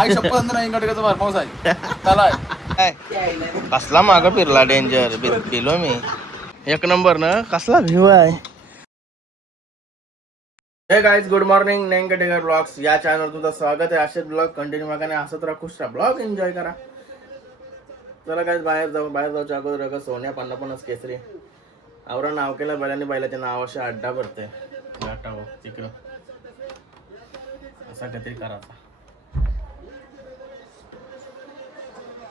आई शपथ नाही इंगटकाचा भरपाऊस आहे त्याला कसला माग फिरला डेंजर गेलो मी एक नंबर ना कसला व्ह्यू आहे. हे गाईज गुड मॉर्निंग नैन कटेकर ब्लॉग्स या चॅनलवर तुमचं स्वागत आहे. असेच ब्लॉग कंटिन्यू मागाने असत राहा, खुश राहा, ब्लॉग एन्जॉय करा. चला गाईज बाहेर जाऊच्या अगोदर का सोन्या पन्नापन्नास केसरी आवरा नाव केलं बैलांनी, बैलाच्या नावाशी अड्डा भरते गाठाव तिकडं असा काहीतरी करायचा.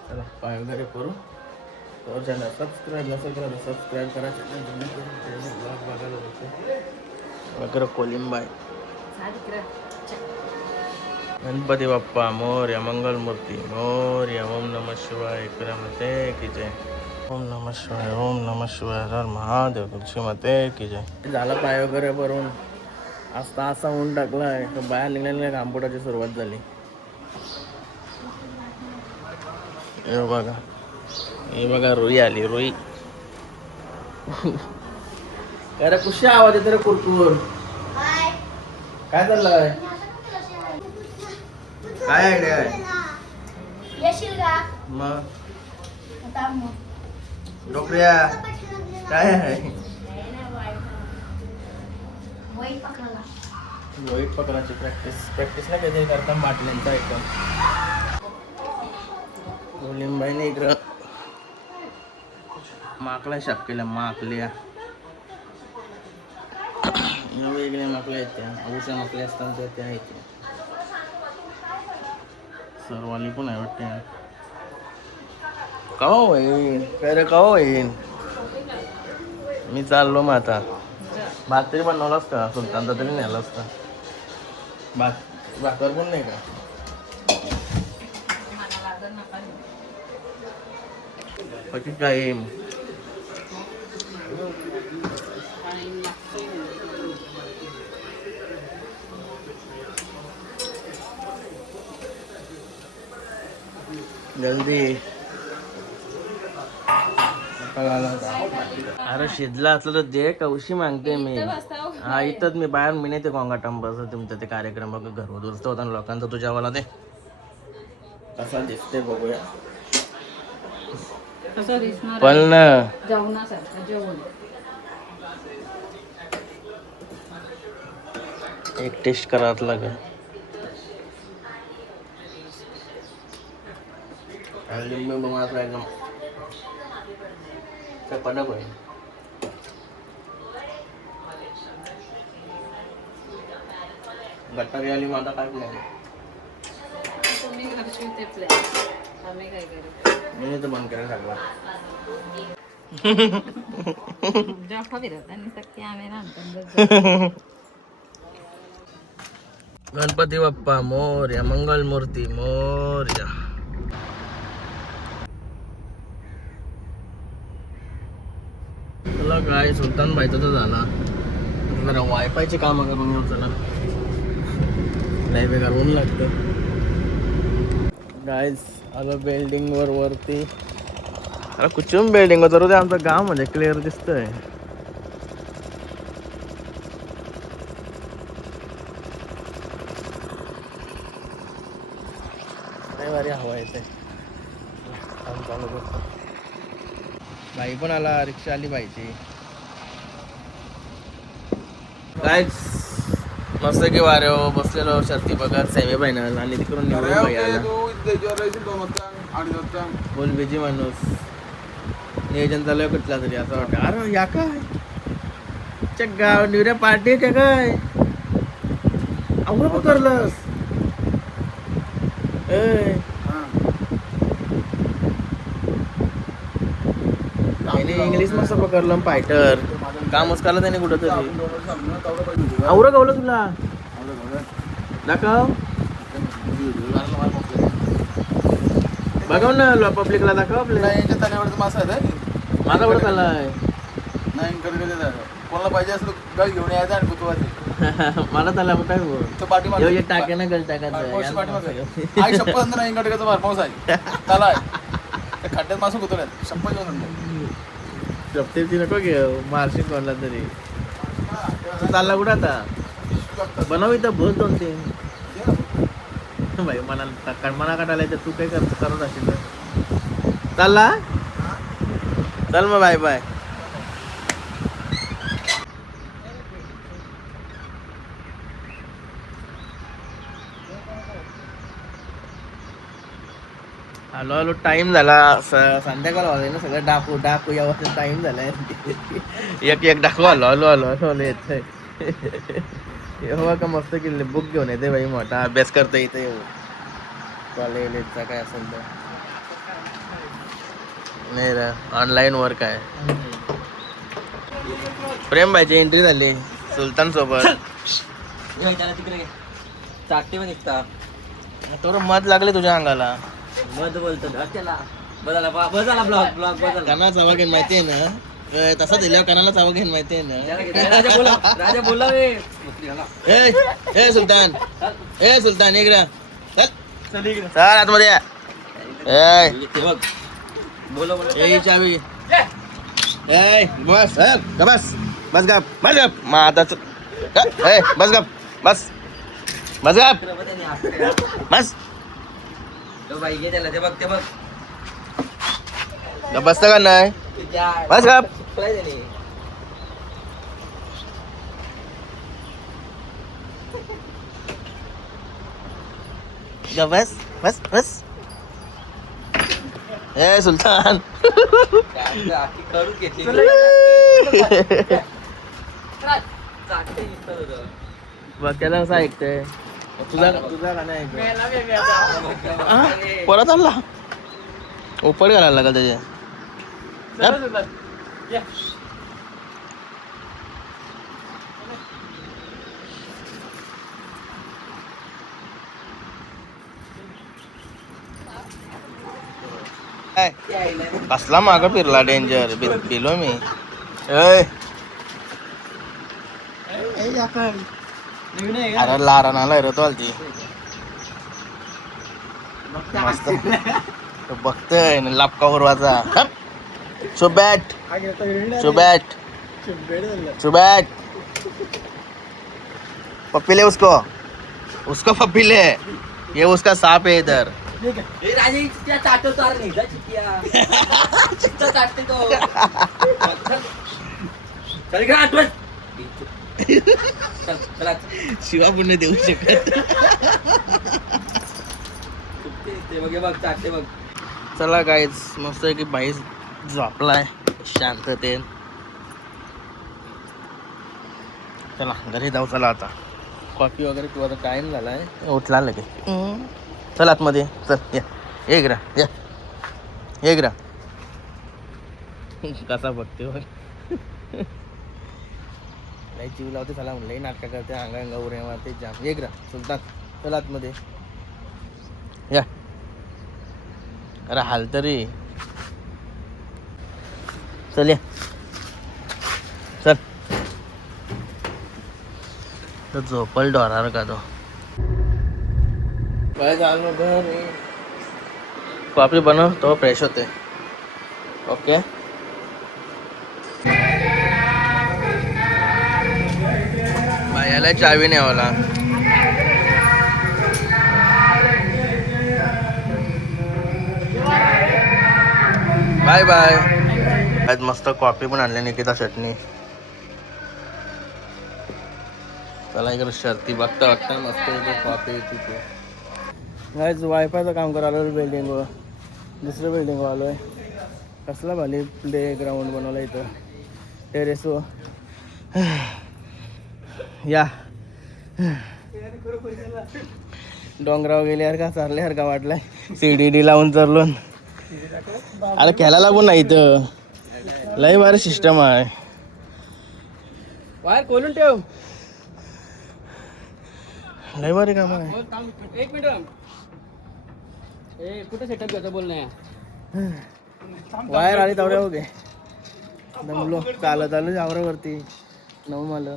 चला पाय वगैरे करू. तर चॅनल सबस्क्राईब नसेल करा तर सबस्क्राईब करा. ब्लॉग बघायला बघतो वगैरे कोलिंबाई. गणपती बाप्पा मोरया, मंगलमूर्ती मोरया. ओम नमः शिवाय मते की जय. ओम नमः शिवाय, ओम नमः शिवाय, हर महादेव, तुळशी माते की जय. झाला पाय वगैरे भरून आस्ता असा ऊन टाकलाय तर बाहेर निघालेल्या कांपोटाची सुरुवात झाली. हे बघा रुई आली रुई. अरे कुशा आवाज येतो रे कुरकुर. काय चाललंय, काय आयडिया आहे मग डोकऱ्या काय आहे. वाईट पकडायची प्रॅक्टिस नाही कधी करता माटल्यांचा आयटम. लिंबाईने इकडं माकल्या शाप केल्या माकल्या वेगळ्या माकल्या आहेत त्या उसा माकल्या असतात त्या आहेत सर्वांनी पण आहे वाटते. कवा होईन काय रे कवा होईन. मी चाललो मग आता. भात तरी बनवला असता सुलतानचा तरी नेला असता. भाकर पण नाही का बाकी काय. जल्दी अरे शिजला असलं तर दे कवशी मागते मी. हा इथंच मी बाहेर मी नाही ते गोंगाटांबा तुमचं ते कार्यक्रम बघ घरगुरस्त होता लोकांचा तुझ्यावाला ते कसा दिसते बघूया. पण ना एक टेस्ट करावंच लागेल. लिंबू मात्र एकदम कडक होईल. गटारी आली माझा काय नाही मी तर बंद करायला सांगला. गणपती बाप्पा मोरया, मंगलमूर्ती मोरया. चला काय सुलतान बाईचा तर झाला. जरा वायफायची कामं करून येऊ चला. नाही बेकार ऊन लागतं. गाईज आलो बिल्डिंग वरती. अरे कुठून बिल्डिंग तर ते आमचं गाव म्हणजे क्लिअर दिसतंय. नाही भारी हवा येते. काम चालू करतो. बाई पण आला, रिक्षा आली बाईची. काय मस्त की वारे बसलेलो शर्ती बघत सेमी फायनल आणि तिकडून निवडून बाई आला. बोल बिजी माणूस नियोजन चालू कुठला तरी असं वाटतं. अरे या काय गाव निवड्या पार्टी का काय अवघड करलंस. इंग्लिश मस्त पकडलं फायटर कामच काला त्याने कुठं तरी आवरं गावलं तुला दाखव. बघाव ना पब्लिकला दाखव. आपल्या माझा कुठं चाललाय नाही कोणाला पाहिजे असं गळ घेऊन यायचं आणि कुतवायचं. मला त्याला काय टाके ना गल टाकायचं. आई शपथ नाही इंगटकाचा भरपाऊस आहे त्याला खड्ड्यात मासून कुतवल्यात शपथ घेऊन. जप्तेची नको घेऊ मार्शिक कोणला तरी. चालला कुठं आता बनव इथं भोज 2-3. भाई मना काढायला तर तू काय करत असेल तर चालला चल मग bye bye. Hello hello time झाला संध्याकाळ वाजले ना सगळं डाकू यावं टाइम झालाय एक डाकू हॅलो हॅलो हॅलो हॅलो येतोय का मस्त केले बुक घेऊन येते भाई मोठा अभ्यास करता येते कॉलेजचा काय असेल तर नाही रे ऑनलाईन वर्क आहे. प्रेम भाईची एंट्री झाली सुलतान सोबत. चाटते पण निघता थोडं मध लागले तुझ्या अंगाला. मध बोलतो त्याला बजाला ब्लॉग ब्लॉग बजाला कानाला चावा घेऊन माहिती आहे ना तसा दिल्यावर कानाला चावा घेऊन माहिती आहे ना. राजा बोला ए सुलतान एक रा चल आतमध्ये या. बघ बोला ए चावी ए बस बस बस गप मग आता बस गप बस गप बस बाई घे त्याला ते बघ गप बसतं का नाही बस गप बस बस बस ए सुलतान करून घेतली बघ त्याला कसं ऐकतंय तुझा गाणं ऐकतोय परत आला उपड घालायला लागल त्याच्या कसला माग फिरला डेंजर बिलो मी अरे लारा नाला रे तो आलती मस्त बघतोय लापका उरवाचा सुबॅट पप्पी ले उसको पप्पी ले ये उसका सांप है इधर. शिवा पुण्य देऊ शकत. चला गाईज मस्त आहे की बाई झोपलाय शांततेत. चला घरी जाऊ. चला आता कॉफी वगैरे किंवा टाइम झालाय उठला लगे. चल आतमध्ये चल या एक रा कसा बघते बघ लई जीव लावते. चला लई नाटका करते अंगा उऱ्या मारते जाम. एक रा सुलतान चल आतमध्ये या. अरे हाल तरी चल या चल. तो झोपल डोरार का तो काय झालं घरी. कॉफी बनव तो फ्रेश होते. ओके याला चावी न्यावाला. Bye bye. आज मस्त कॉफी पण आणली निकिता चटणी. चला इकडे शर्ती बघता मस्त कॉफी तिथे. आज वायफायचं काम करायला बिल्डिंगवर दुसऱ्या बिल्डिंगवर आलो आहे. कसला भाली प्ले ग्राउंड बनवला इथं टेरेसवर. या डोंगरावर गेल्यावर का चालल्यासारखा वाटलाय. CDD लावून चाललो. अरे खेळायला लागून नाही इथं लय भारी सिस्टम आहे. वायर खोलून ठेव. लय भारी काम आहे. एक मिनिट कुठे सेटअप घ्यायचं बोल नाही. वायर आली तेवढ्या ओके दमलो. चालत आलो आवरावरती नऊ मला.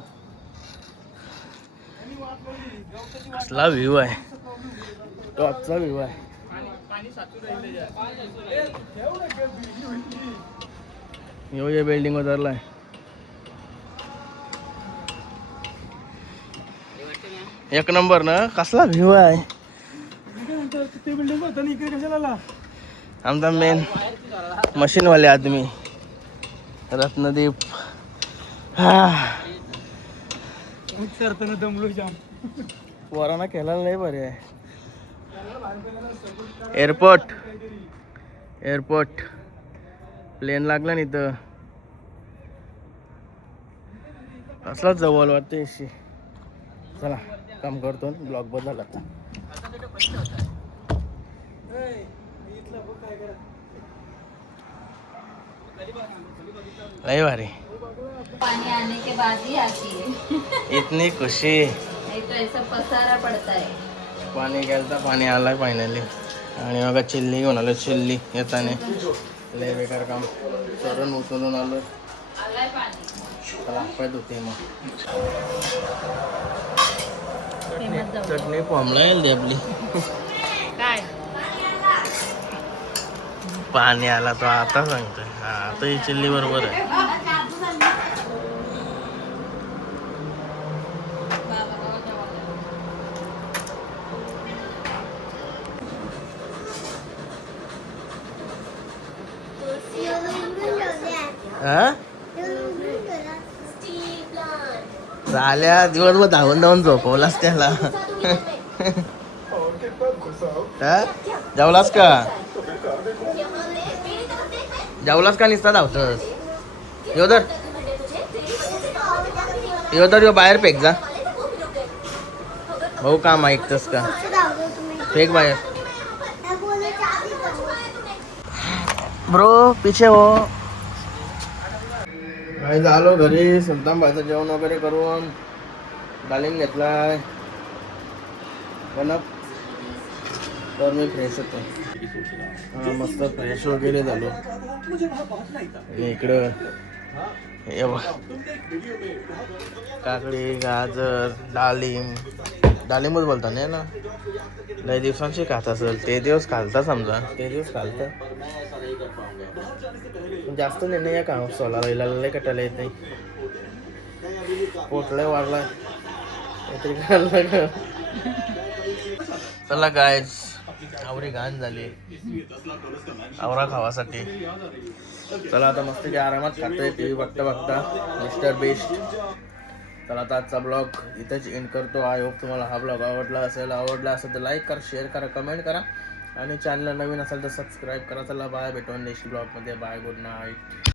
कसला व्ह्यू आहे. टॉपचा व्ह्यू आहे. या बिल्डिंग उतरलाय. एक नंबर ना कसला व्ह्यू आहे. आमचा मेन मशीनवाले आदमी रत्नदीप. करताना दमलो जाम. पोरांना केला लय बरे आहे. एअरपोर्ट प्लेन लागला नाही तर असलाच जवळ वाटते. चला काम करतो, ब्लॉग बदल आता. लय भारी. पानी आने के बाद ही आती है. इतनी खुशी. नहीं तो ऐसा पसारा पड़ता है. पाणी गेलं तर पाणी आलाय फायनली. आणि बघा चिल्ली घेऊन आलो. चिल्ली येताने लय बेकार काम. चरण उचलून आलो. आलाय पाणी. चला पाय धुते मग. फेमस जाऊ. चटणी फॉर्मला येईल ती आपली. काय पाणी आला तो आता सांगतोय. हा आता ही चिल्ली बरोबर आहे. हा झाल्या दिवसभर धावून धावून झोपवलास त्याला. हा? जेवलास का? जेवलास का नुसता धावतस? यो तर बाहेर फेक जा. भाऊ काम ऐकतस का? फेक बाहेर. ब्रो पिछे हो. काय झालो घरी. सुलतान भाईचं जेवण वगैरे करून डालिम घेतलाय. बनप तर मी फ्रेश होतो. हा मस्त फ्रेश वगैरे झालो. आणि इकडं हे बघ काकडी, गाजर, डालिमच बोलता नाही ना. लय दिवसांची खात असेल. ते दिवस खालता समजा. ते दिवस खालता जास्त नाही या का सोला लय कटायला येत नाही. पोटलय वाढलाय काहीतरी खाल्लं. चला गायज आवरी घाण झाली आवरा खावासाठी. चला आता मस्त आरामात खातोय टी व्ही बघता बघता मिस्टर बेस्ट. चला आता आजचा ब्लॉग इथंच एंड करतो. आय होप तुम्हाला हा ब्लॉग आवडला असेल तर लाईक करा, शेअर करा, कमेंट करा आणि चॅनलला नवीन असेल तर सबस्क्राईब करा. चला बाय, भेटून नेक्स्ट ब्लॉगमध्ये. Bye, good night.